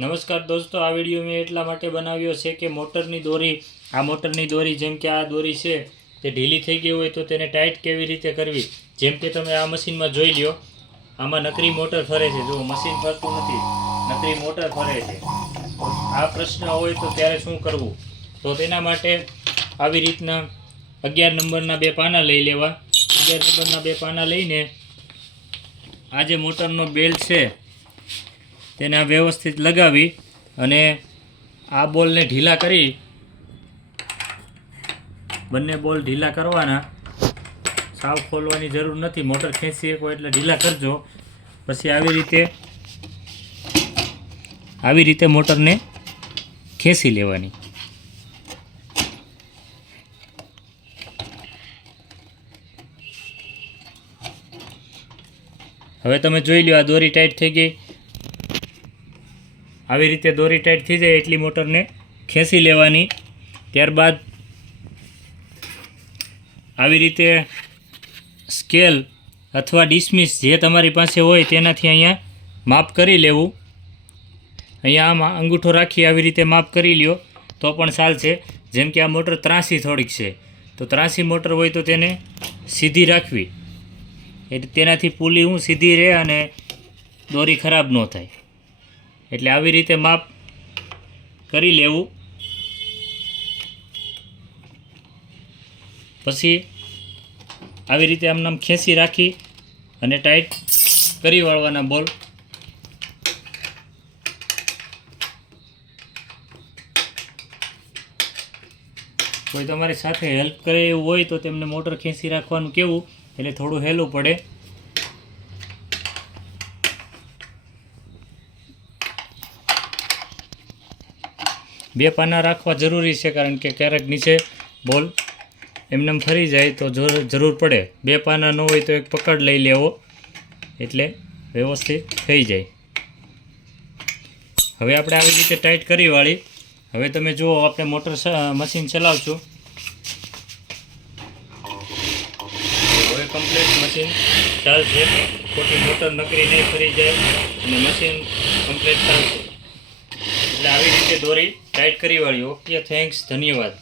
નમસ્કાર દોસ્તો, આ વિડીયો મેં એટલા માટે બનાવ્યો છે કે મોટરની દોરી જેમ કે આ દોરી છે તે ઢીલી થઈ ગઈ હોય તો તેને ટાઈટ કેવી રીતે કરવી। જેમ કે તમે આ મશીનમાં જોઈ લ્યો, આમાં નકરી મોટર ફરે છે, જો મશીન ફરતું નથી, નકરી મોટર ફરે છે। આ પ્રશ્ન હોય તો ત્યારે શું કરવું? તો તેના માટે આવી રીતના 11 નંબરના 2 પાના લઈ લેવા। 11 નંબરના 2 પાના લઈને આ જે મોટરનો બેલ્ટ છે તેને આ વ્યવસ્થિત લગાવી અને આ બોલને ઢીલા કરી, બંને બોલ ઢીલા કરવાના, સાવ ખોલવાની જરૂર નથી, મોટર ખેંચી શકો એટલે ઢીલા કરજો। પછી આવી રીતે મોટરને ખેંચી લેવાની। હવે તમે જોઈ લો, આ દોરી ટાઈટ થઈ ગઈ। આવી રીતે દોરી ટાઈટ થઈ જાય એટલી મોટરને ખેંચી લેવાની। ત્યારબાદ આવી રીતે સ્કેલ અથવા ડિસ્મિસ જે તમારી પાસે હોય તેનાથી અહીંયા માપ કરી લેવું। અહીંયા આમાં અંગૂઠો રાખી આવી રીતે માપ કરી લ્યો તો પણ ચાલશે। જેમ કે આ મોટર ત્રાસી થોડીક છે તો ત્રાસી મોટર હોય તો તેને સીધી રાખવી, એટલે તેનાથી પુલી સીધી રહે અને દોરી ખરાબ ન થાય। એટલે આવી રીતે માપ કરી લેવું। પછી આવી રીતે આમ ખેંચી રાખી અને ટાઈટ કરી વાળવાના બોલ। કોઈ તમારી સાથે હેલ્પ કરે એવું હોય તો તેમને મોટર ખેંચી રાખવાનું કહેવું, એટલે થોડું હેલું પડે। બે પાના રાખવા જરૂરી છે, કારણ કે ક્યારેક નીચે બોલ એમને ફરી જાય તો જરૂર પડે। બે પાના ન હોય તો એક પકડ લઈ લેવો એટલે વ્યવસ્થિત થઈ જાય। હવે આપણે આવી રીતે ટાઈટ કરી વાળી। હવે તમે જુઓ, આપણે મોટર મશીન ચલાવશું, હવે કમ્પ્લીટ મશીન ચાલશે, ખોટી મોટર નકરી નહીં ફરી જાય અને મશીન કમ્પ્લીટ ચાલશે। એટલે આવી રીતે દોરી ટાઈટ કરી વાળી। ઓકે, થેન્ક્સ, ધન્યવાદ।